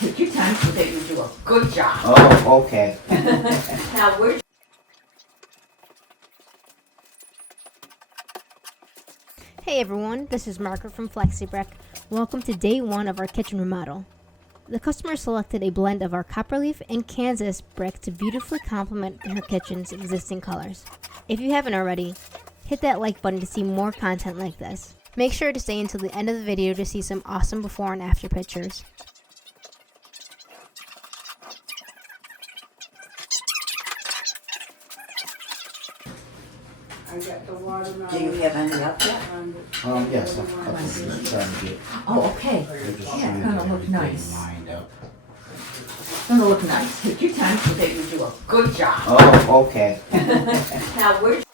Take your time so that you do a good job. Oh, okay. Now we're Hey everyone, this is Margaret from FlexeBrick. Welcome to day 1 of our kitchen remodel. The customer selected a blend of our copperleaf and Kansas brick to beautifully complement her kitchen's existing colors. If you haven't already, hit that like button to see more content like this. Make sure to stay until the end of the video to see some awesome before and after pictures. I got the watermelon. Do you have any up yet? Yes, I've cut this trying to get. Oh, okay. They're just Yeah, showing gonna look everything nice. lined up. Gonna look nice. Take your time so that you do a good job. Oh, okay. Now we're